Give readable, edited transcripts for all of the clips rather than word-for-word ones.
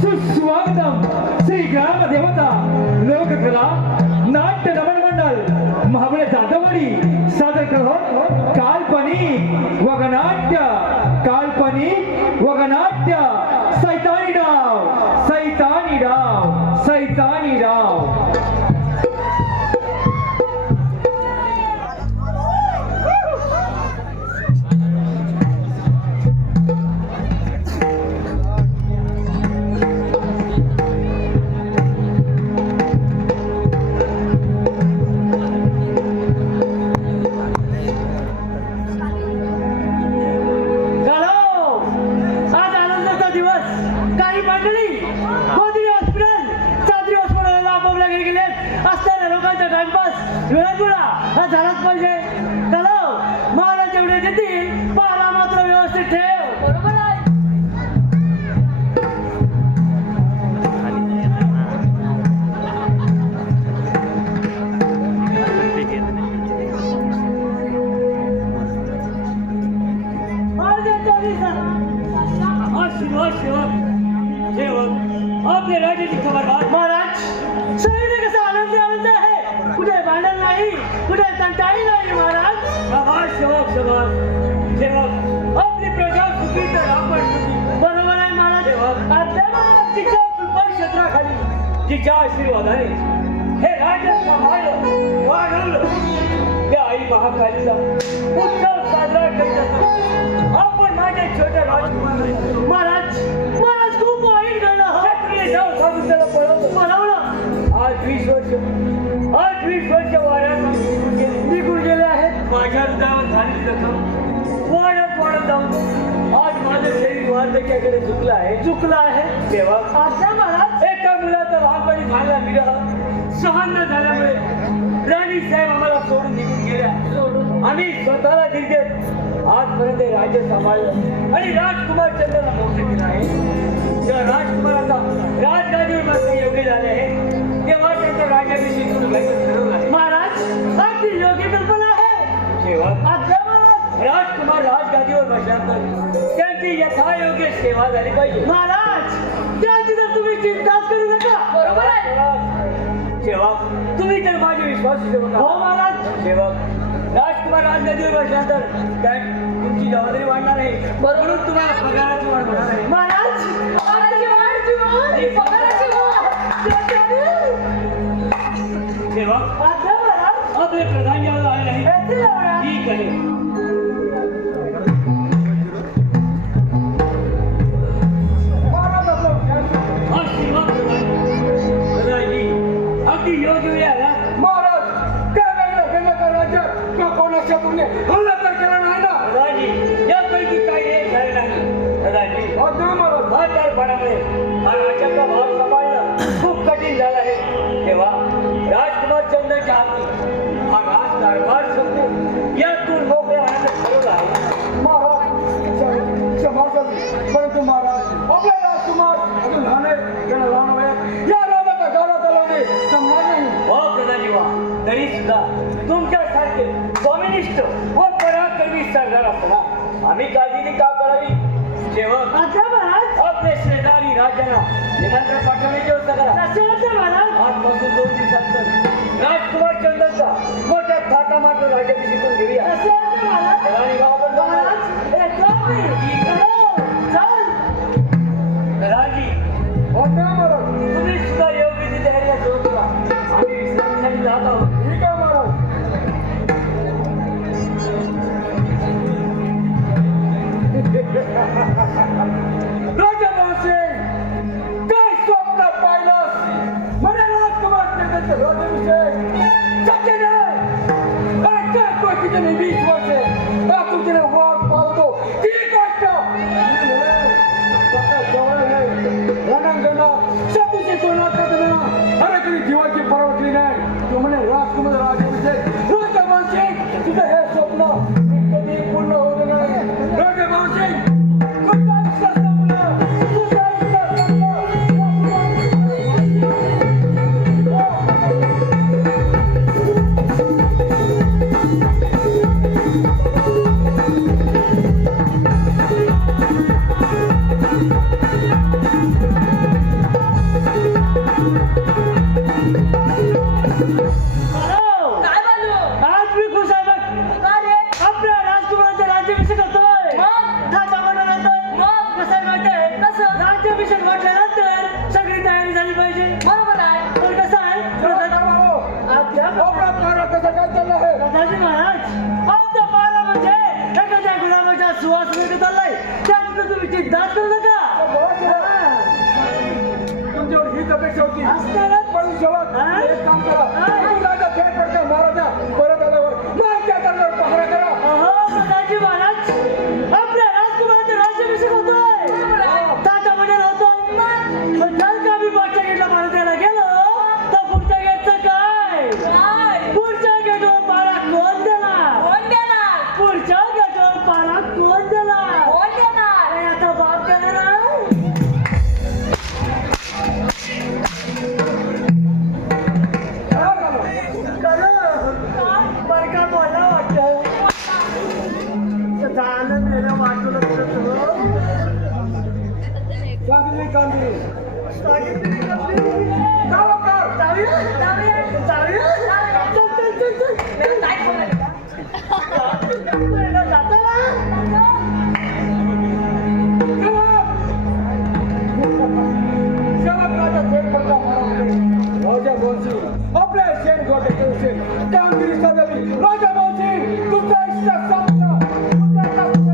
सुस्वागतम श्री ग्राम देवता लोककला नाट्य नमन मंडल महाबळे जाधववाडी सादर करत काल्पनिक वगनाट्य सैतानी डाव झालाच पाहिजे. चलो मला जेवढे देतील पाला मात्र व्यवस्थित ठेव. बरोबर आहे. आपले राजाची खबर महाराज सगळीकडे कसा आनंद आहे. कुठे भांडण नाही, कुठे तंटाई नाही महाराज. सेवक आपली प्रजा सुखी तर आपण सुखी. बरोबर आहे महाराज. तिच्या क्षेत्राखाली तिच्या आशीर्वादाने हे राज्य सांभाळलं वाढवलं. त्या आई महाकालीचा उत्सव साजरा करीत असतो. आपण माझे छोटे राजकुमार महाराज खूप वाईट झालं. जाऊ सांगून त्याला पळवलं. आज 20 वर्ष वाऱ्यात निघून गेले आहेत. माझ्या हृदयावर झालेली जखम वाढत जाऊन आज माझं शरीर वार्धक्याकडे झुकलं आहे. तेव्हा महाराज एका मुलाचा लहानपणी झाला विरह सहन न झाल्यामुळे राणी साहेब आम्हाला सोडून निघून गेल्या. आम्ही स्वतःला दिलदेत आजपर्यंत राज्य सांभाळलं आणि राजकुमार चंद्रला मोक्ष दिला आहे. जेव्हा राजकुमाराचा राजगादीवर बसणे योग्य झाले आहे तेव्हा त्यांचा राज्याभिषेक करून घ्यायचं ठरवलं आहे. महाराज अगदी योग्य कल्पना आहे. जेव्हा राजकुमार राजगादीवर बसल्यानंतर त्यांची यथायोग्य सेवा झाली पाहिजे. महाराज त्याची तर तुम्ही चिंताच करू नका. बरोबर आहे. जेव्हा तुम्ही तर माझे विश्वास ठेवू नका. हो महाराज. जेव्हा राजकुमार राजगादीवर बसल्यानंतर तुमची जबाबदारी वाढणार आहे. म्हणून तुम्हाला पगाराची वाढ होणार आहे. महाराज जेव्हा आपले प्रधान जेव्हा आले नाही ठीक आहे. अगदी योग्य वेळ आला. महाराज काय वेगळं राज्यात किंवा कोणाच्या पूर्ण हल्ला तर केला नाही ना. राजी यापैकी काही एक झाले नाही. राजी म्हातारपणामुळे हा राज्याचा भाग सांभाळणं खूप कठीण झालं आहे. तेव्हा राजकुमार चंद्रच्या हाती हा राज कारभार संपतो यातून मोकळ्या होण्याचं ठरवलं आहे. परंतु महाराज आपला राजकुमार अजून लहान आहे. त्याला लहान वयात या राजाचा गाडा चालवणे जमणार नाही. वा प्रधानजी वा. तरी सुद्धा तुमच्यासारखे स्वामिनिष्ठ व पराक्रमी सरदार असताना आम्ही काळजी का करावी. जेव्हा आपले शेजारी राज्याला निमंत्रण पाठवण्याची व्यवस्था करा. आजपासून 2 दिवसांतर राजकुमार चंद्रचा मोठ्या थाटामाट राज्याभिषेक करून घेऊया. तुम्ही सुद्धा योग्य तयारीला सुरू करा. आम्ही विश्रांतीसाठी जात आहोत. ठीक आहे महाराज. काय स्वप्न पाहिलं म्हणजे राजकुमार चंद्रचं राज्याभिषेक शक्य नाही. काय गोष्टीचे नाही 20 वर्षे तुमचे वाघ पावतो ती गोष्ट रणांगणात सतीची तुलना करताना अरे कधी जीवाची परवडली नाही. तो म्हणे राजकुमार हीच अपेक्षा होती असणारच. पण जेव्हा हा? एक काम करा हा. तुम्ही राजा फेर पडता महाराजा परत आल्यावर मग त्या दरबार पहारा करा अहो प्रधानजी महाराज आपल्या राजकुमाराचा राज्याभिषेक होतोय ताटामध्ये होतोय पण जर का मी मागच्या गेटला महाराजाला गेलो तर पुढच्या गेटचं काय पुढच्या गेटवर पारा कोण देणार पुढच्या गेटवर पारा कोण देणार अरे आता बाप देणार आहे. काय झालं? बरं का बोलला वाटतं झालं मेलं वाटलं चांगली कामगिरी सांगितली चला कर राजा बोलशी आपल्या शेण गोटे दिवशी कामगिरी सजवली राजा बोलशी तुमच्या इच्छा सांगा तुमच्या कामगिरी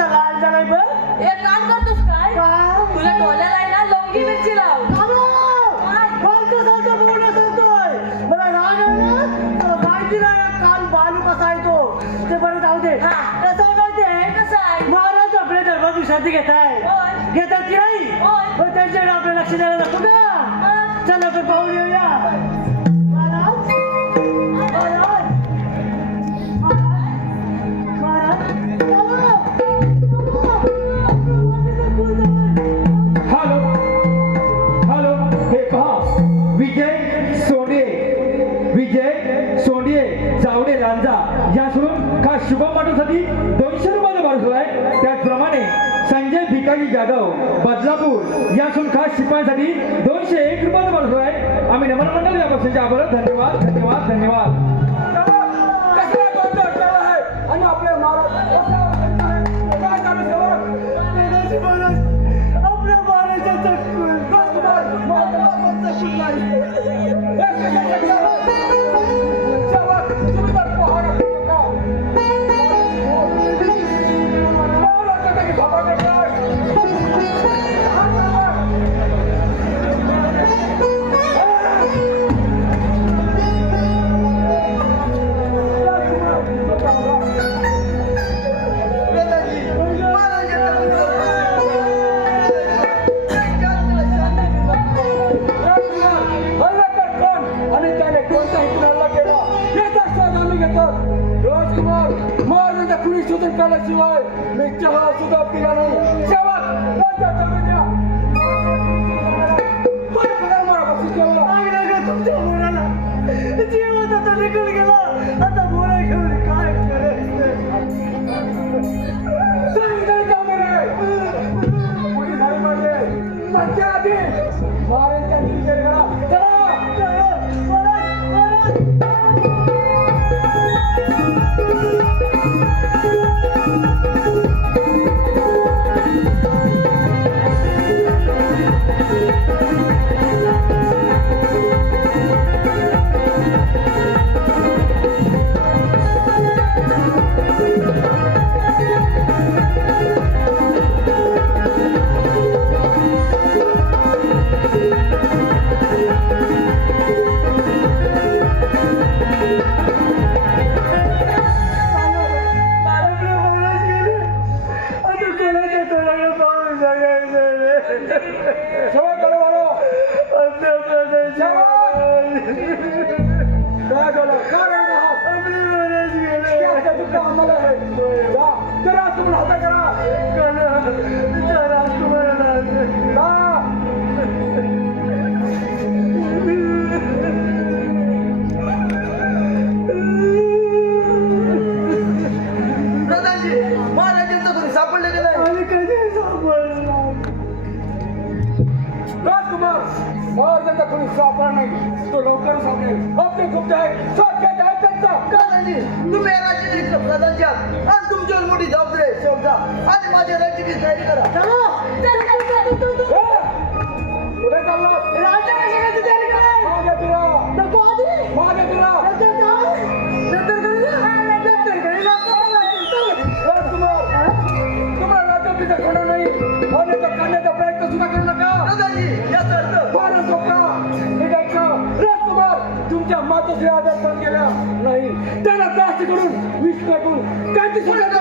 एक काम करतोस काय तुला डोळ्याला आहे ना लवंगी मिरची लाव महाराज आपल्या दरबार विश्रांती घेताय होय. घेतात की नाही होय. पण त्यांच्याकडे आपलं लक्ष द्यायला नको का चला आपण पाहून येऊया महाराज महाराज हॅलो हॅलो हे पहा विजय सोंडे जावडे लांजा याकडून का शुभम माटोसाठी 200 रुपयाचा बारसो आहे. त्याचप्रमाणे संजय भिकाजी जाधव बदलापूर यासून खास शिपायांसाठी 201 रुपयाचा बारसो आहे. आम्ही नमन मंडळ या पक्षाचे आभार. धन्यवाद धन्यवाद धन्यवाद. कसला गोंधळ केला आहे आणि आपले महाराज काय झालं सेवक आपल्या महाराजांचा तुम्ही तर पहारा करू हल्लेकर कोण आणि त्याने कोणता हेतून हल्ला केला याचा शोध आम्ही घेतो. राजकुमार महाराजांच्या कुणी शोधून काढल्याशिवाय मी चहा सुद्धा पिला नाही. शेवट त्यांच्या ताब्यात द्या. कोणी पगार मारा बक्षीस ठेवला. तुमच्या मुलाला जीवन आता निघून गेला आता मुला घेऊन काय करायचं सांगितलं का बरे? कोणी झाली पाहिजे त्यांच्या आधी महाराजांच्या निरीक्षण करा. चला जा, त्या राजकुमार हातात प्रधानजी महाराजांचं कोणी सापडले की नाही राजकुमार महाराजांचा कोणी सापडा नाही तो लवकर सापडेल आपले गुप्त आहे साक्षात आहे त्यांचा प्रधानजी तुम्ही या राज्याचे प्रधानजी आहात आणि तुमच्यावर मोठी जबाबदारी आहे शेवटचा आणि माझ्या राज्याची तयारी करा पुढे चालला मागे तुला मागे तुला राजकुमार तुम्हाला राज्यात होणार नाही आणि तो करण्याचा प्रयत्न सुद्धा करू नका प्रधानजी याचा अर्थ फारच सोपा निघायचं राजकुमार तुमच्या मातोश्री आदर पण केला नाही त्याला त्रास करून विष टाकून काठी सोडत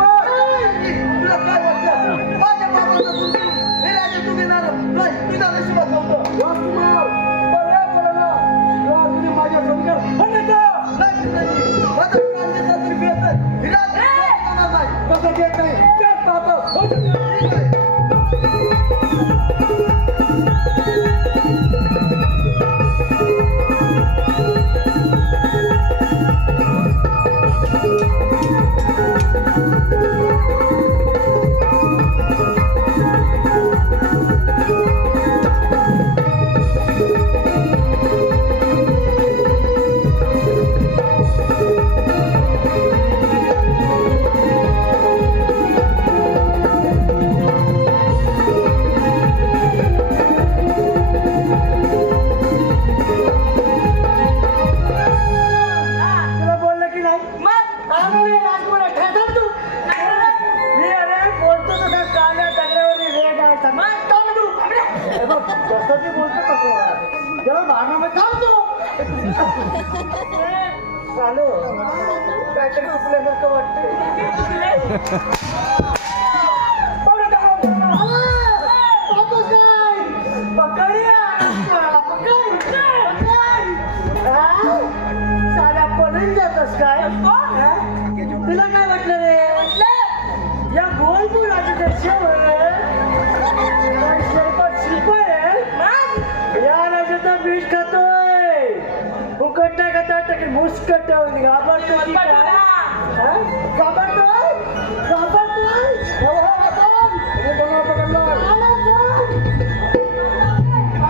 तुला काय वाटतं माझ्या बाबाचं मुलगी हे राज्य तू घेणार नाही तुझ्या नशिबात नव्हतं माझ्या समजा नाही प्रधानजी माझा प्राण घेतला तरी बेहतर हे राज्य होणार नाही कसं घेत नाही त्यात पाहतो ठीक आहे तुला बोललं की नाही मग आम्ही राजकुमार ठरतात तू मी अरे बोलतो तसा कान्या टाकल्यावर रेड आहे मग थांब तू हे बघ, जसं ते बोलतो तसं जरा भांडणामध्ये थांब तू चालू काहीतरी चुकल्यासारखं साऱ्या पडून जातस काय तुला काय वाटलं रे या गोलपुराच्या दर्शेवर शिल्प आहे या राजाचा बीज खातोय फुकट नाही खाता टाकी मुस्कट घाबरतो की काय घाबरतोय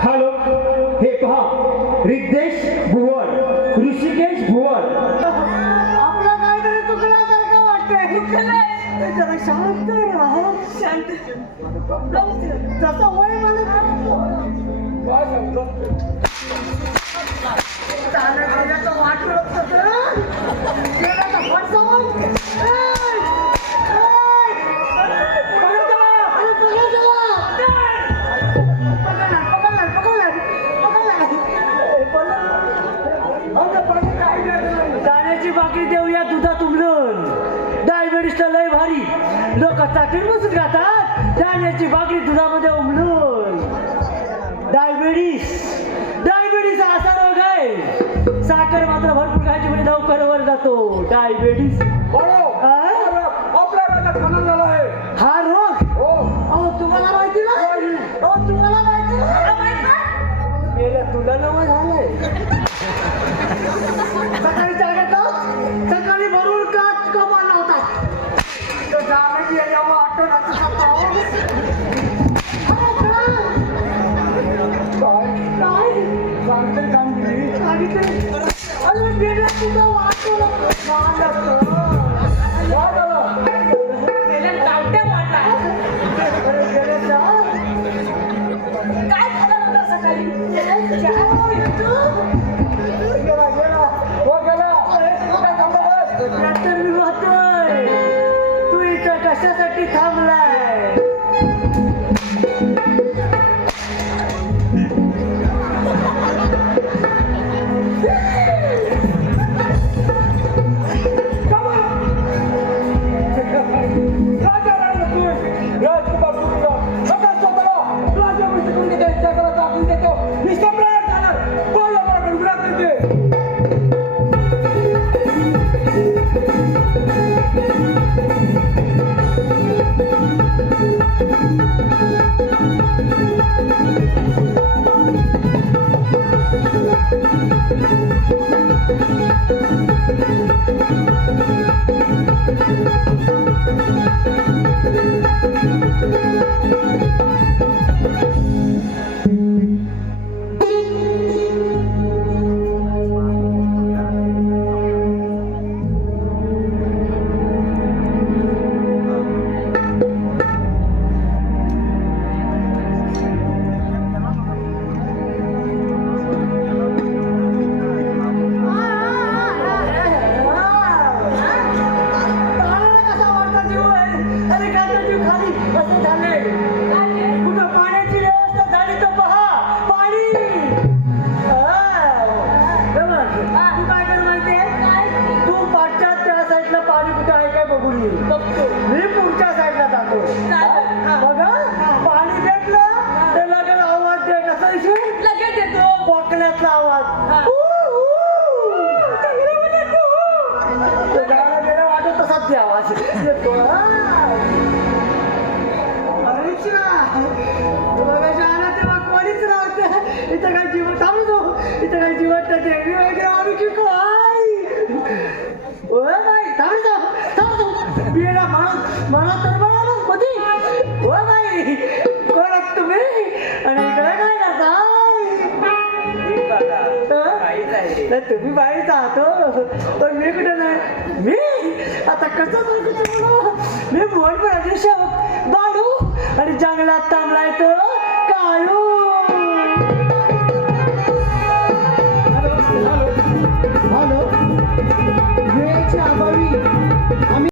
हॅलो हे पहा रिद्देश भुवन ऋषिकेश भुवन आपलं काहीतरी चुकल्यासारखं वाटतंय जरा शांत राहा शांत तसं वय मला काय सांगतो चालण्याचं वाटलं जाण्याची बाकी देऊया दुधात उमलून डायबिटीसला लय भारी लोक चाटीत बसून खातात जाण्याची बाकरी दुधामध्ये उमलून डायबिटीस असा रोग आहे साखर मात्र भरपूर खायची म्हणजे लवकर जातो डायबिटीस आपला राजा खाना झाला आहे हा रोग हो तुम्हाला माहिती नाही तुम्हाला माहिती नाही गेल्या तुला नवं झालंय सकाळी सकाळी भरून काच कमाला होता सांगते कामगिरी काय झालं होतं सकाळी मी वाहतोय तू इथं कशासाठी थांबलाय राजकुमार मी पुढच्या साईडला जातो बघा पाणी भेटलं तर लगेच आवाज दे कसं येशील लगेच येतो पोकल्यातला आवाज तो गाणं गेलं वाटत तसाच ते आवाज येतो अरे बघा जाणार तेव्हा कोणीच राहत इथं काही जीवन थांबतो इथं काही जीवन देवी वगैरे आणू की काय ओय बाई थांबतो बियाला मला तर बघा मधी ओय बाई कोण आहात तुम्ही आणि इकडे काय करता तुम्ही बाईच आहात पण मी कुठे नाही मी आता कसं सांगतो तुम्हाला मी भुवन राजेश बाळू आणि जंगलात थांबलाय तो